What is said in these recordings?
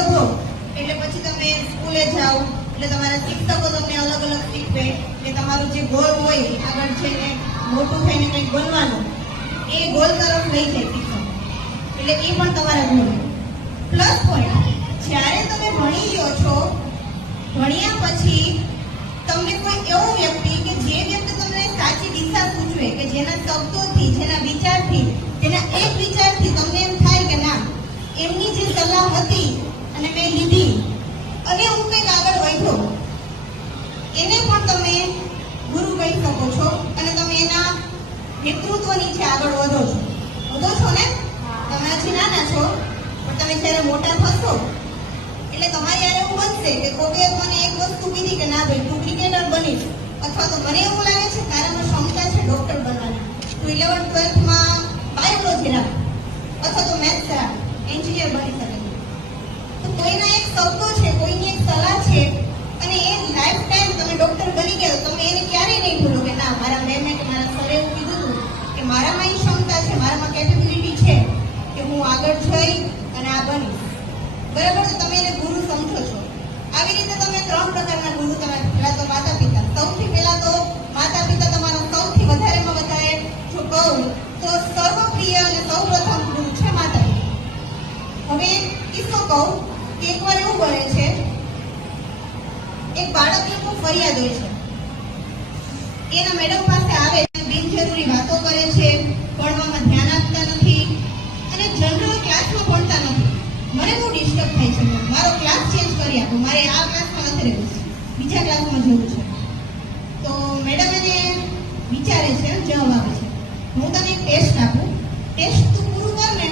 વધો એટલે પછી તમે સ્કૂલે જાઓ એટલે તમારા શિક્ષકો તમને અલગ અલગ શીખવે એટલે તમારું જે ગોલ હોય આગળ જઈને મોટું થઈને કંઈક બનવાનું એ ગોલ તરફ લઈ જાય શિક્ષક એટલે એ પણ તમારા ગોલ. પ્લસ પોઈન્ટ જ્યારે તમે ભણી લ્યો છો ભણ્યા પછી તમને કોઈ એવો વ્યક્તિ કે જે વ્યક્તિ તમને સાચી દિશા સૂચવે કે જેના શબ્દોથી જેના વિચારથી જેના એક વિચારથી તમને એમ થાય કે ના એમની જે સલાહ હતી અને મેં લીધી અને હું કંઈક આગળ વધ્યો એને પણ તમે ગુરુ કહી શકો છો અને તમે એના નેતૃત્વ નીચે આગળ વધો છો ને તમે હજી નાના છો પણ તમે જ્યારે મોટા થશો એટલે તમારી યારે એવું બનશે કે કોકે મને એક વસ્તુ કીધી કે ના ભાઈ તું ક્રિકેટર બનીશ અથવા તો મને એવું લાગે છે તારામાં ક્ષમતા છે ડોક્ટર બનવાની તું 11th 12th માં બાયોલોજી રાખ અથવા તો મેથ્સ રાખ એન્જિનિયર બની શકે તો કોઈના એક શબ્દો છે કોઈની એક સલાહ છે અને એ લાઈફ ટાઈમ તમે ડોક્ટર બની ગયા તમે એને ક્યારેય નહીં ભૂલો કે ના મારા મેમે કે મારા સરે એવું કીધું હતું કે મારામાં એ ક્ષમતા છે મારામાં કેપેબિલિટી છે કે હું આગળ જઈ અને આ બનીશ. બરાબર તો તમે એને ગુરુ સમજો છો. આવી રીતે તમે 3 પ્રકારના ગુરુ તમારા પહેલા તો માતા પિતા સૌથી પહેલા તો માતા પિતા તમારા સૌથી વધારેમાં વધારે જો કહું તો સર્વપ્રિય અને સૌપ્રથમ ગુરુ છે માતા પિતા. હવે કિસ્સો કહું કે એકવાર એવું બને છે એક બાળકની ખૂબ ફરિયાદ હોય છે એના મેડમ પાસે આવે છે બિનજરૂરી વાતો કરે છે ભણવામાં ધ્યાન આપતા નથી અને જનરલ ક્લાસમાં ભણતા નથી. મને બહુ ડિસ્ટર્બ થાય છે મારો ક્લાસ ચેન્જ કરી આપો મારે આ ક્લાસમાં નથી રહેવું છે બીજા ક્લાસમાં જવું છે. તો મેડમ એને વિચારે છે જવાબ આપે છે હું તને એક ટેસ્ટ આપું ટેસ્ટ તું પૂરું કર ને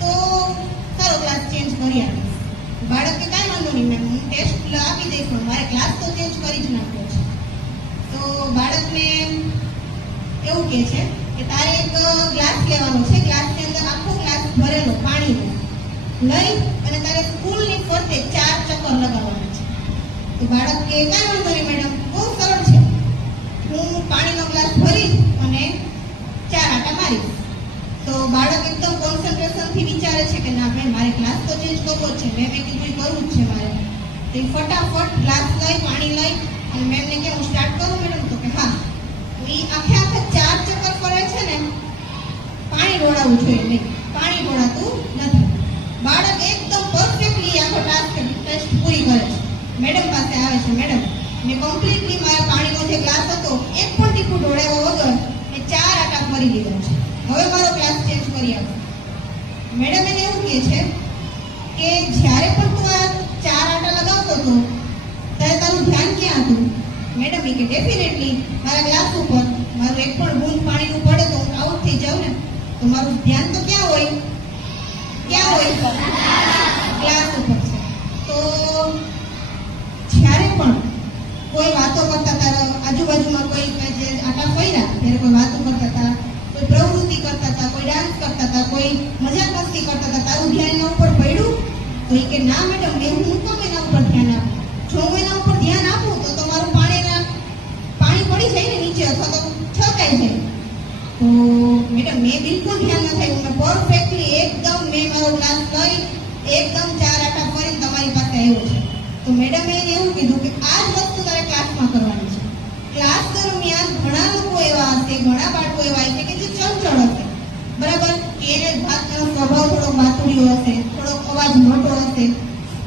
તો તારો ક્લાસ ચેન્જ કરી આપીશ. બાળક કે કાંઈ વાંધો નહીં મેમ હું ટેસ્ટ આપી દઈશ પણ મારે ક્લાસ તો ચેન્જ કરી જ નાખ્યો છે. તો બાળકને એવું કહે છે કે તારે એક ગ્લાસ લેવાનો છે ગ્લાસની અંદર આખો ગ્લાસ ભરેલો પાણીનો લઈ અને તારે સ્કૂલની ફરતે 4 ચક્કર લગાવવાના છે. તો બાળક કે કાંઈ વાંધો નહીં મેડમ બહુ સરળ છે હું પાણીનો ગ્લાસ ભરીશ અને 4 આંટા મારીશ. તો બાળક એકદમ કોન્સન્ટ્રેશનથી વિચારે છે કે ના ભાઈ મારે ક્લાસ તો ચેન્જ કરવો જ છે મેં કીધું એ કરવું જ છે મારે. તો એ ફટાફટ ગ્લાસ લઈ પાણી લઈ અને મેમને કે હું સ્ટાર્ટ કરું મેડમ તો કે હા. તો એ આખે 4 ચક્કર ફરે છે ને પાણી ઢોળાવવું જોઈએ નહીં પાણી ઢોળાતું નથી. બાળક એકદમ પરફેક્ટલી આખો ટેસ્ટ પૂરી કરે છે. મેડમ પાસે આવે છે મેડમ મેં કમ્પ્લીટલી મારા પાણીનો જે ગ્લાસ હતો એક પણ ટીપું ઢોળાવ્યા વગર મેં 4 આંટા ફરી લીધા છે હવે મારો ક્લાસ ચેન્જ કરી આપો. મેડમ એને એવું કહે છે કે જ્યારે પણ તું આ 4 આંટા લગાવતો હતો ત્યારે તારું ધ્યાન ક્યાં હતું? મેડમ એ કે ડેફિનેટલી મારા ગ્લાસ ઉપર મારું એક પણ બૂંદ પાણીનું પડે તો હું આઉટ થઈ જાઉં ને તો મારું ધ્યાન તો ક્યાં હોય ગ્લાસ ઉપર છે. તો જ્યારે પણ કોઈ વાતો કરતા હતા આજુબાજુમાં કોઈ જે આટા ફર્યા ત્યારે કોઈ વાતો કરતા હતા કોઈ પ્રવૃત્તિ કરતા હતા કોઈ ડાન્સ કરતા હતા કોઈ મજાક મસ્તી કરતા હતા તારું ધ્યાન એના ઉપર પડ્યું? તો એ કે ના મેડમ હું કેમ એના ઉપર ધ્યાન આપું? જો હું એના ઉપર ધ્યાન આપું તો તમારું પાણી પડી જાય ને નીચે અથવા તો છલકાઈ જાય. તો મેડમ મેં બિલકુલ ધ્યાન ન થયું મેં પરફેક્ટલી એકદમ મેં મારો ગ્લાસ લઈ એકદમ 4 આંટા ફરીને તમારી પાસે આવ્યો છે. તો મેડમે એને એવું કીધું કે આ જ વસ્તુ તારે ક્લાસમાં કરવાની છે. ક્લાસ દરમિયાન ઘણા લોકો એવા હશે ઘણા બાળકો એવા હશે કે જે ચંચળ હશે બરાબર કે એને સ્વભાવ થોડો વાતુડિયો હશે થોડો અવાજ મોટો હશે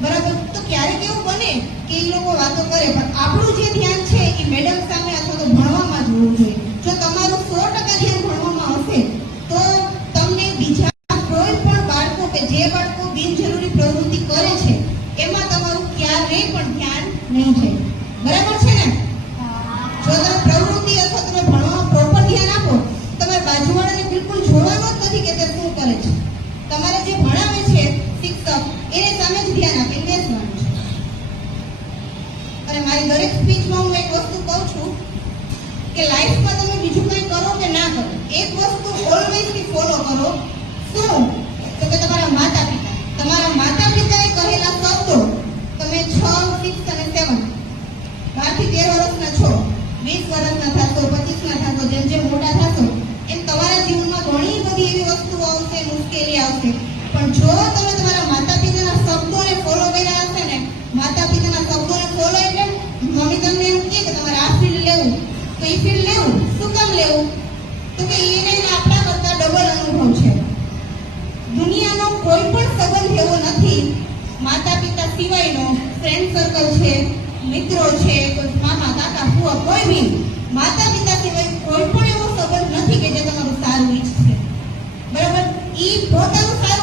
બરાબર. તો ક્યારેક એવું બને કે એ લોકો વાતો કરે પણ આપણું જે ધ્યાન છે એ મેડમ સામે અથવા તો ભણવામાં જ હોવું જોઈએ. જો તમારું 100% ધ્યાન ભણવામાં હશે તો તમને બીજા કોઈ પણ બાળકો કે જે બાળકો બિનજરૂરી પ્રવૃત્તિ કરે છે એમાં તમારું ક્યારેય પણ ધ્યાન નહીં જાય. બરાબર છે ને? જો તમે પ્રવૃત્તિ અથવા તમે ભણવામાં પ્રોપર ધ્યાન આપો તમારે બાજુવાળાને બિલકુલ જોવાનું જ નથી કે તે શું કરે છે. તમારે જે ભણાવે છે શિક્ષક એને સામે જ ધ્યાન આપીને બેસવાનું છે. અને મારી દરેક સ્પીચમાં હું એક વસ્તુ કહું છું કે લાઈફમાં તમે બીજું કંઈ કરો કે ના કરો એક વસ્તુ ઓલવેઝથી ફોલો કરો. શું? તો કે તમારા માતા પિતાએ કહેલા શબ્દો તમે 6, 6 અને 7 12 થી 13 વર્ષના છો 20 વર્ષના થશો 25 ના થશો જેમ મોટા થશો એમ તમારા જીવનમાં ઘણી બધી એવી વસ્તુઓ આવશે મુશ્કેલી આવશે પણ જો તમે તમારા માતા પિતાના શબ્દોને ફોલો તો એ ફિલ્ડ લેવું. શું કામ લેવું? તો કે એને આપણા કરતા ડબલ અનુભવ છે. દુનિયાનો કોઈ પણ સંબંધ એવો નથી માતા પિતા સિવાયનો, ફ્રેન્ડ સર્કલ છે, મિત્રો છે, કોઈ મામા કાકા ફુવા, કોઈ બી માતા પિતા સિવાય કોઈ પણ એવો સંબંધ નથી કે જે તમારું સારું ઈચ્છે. બરાબર? ઈ પોતાનું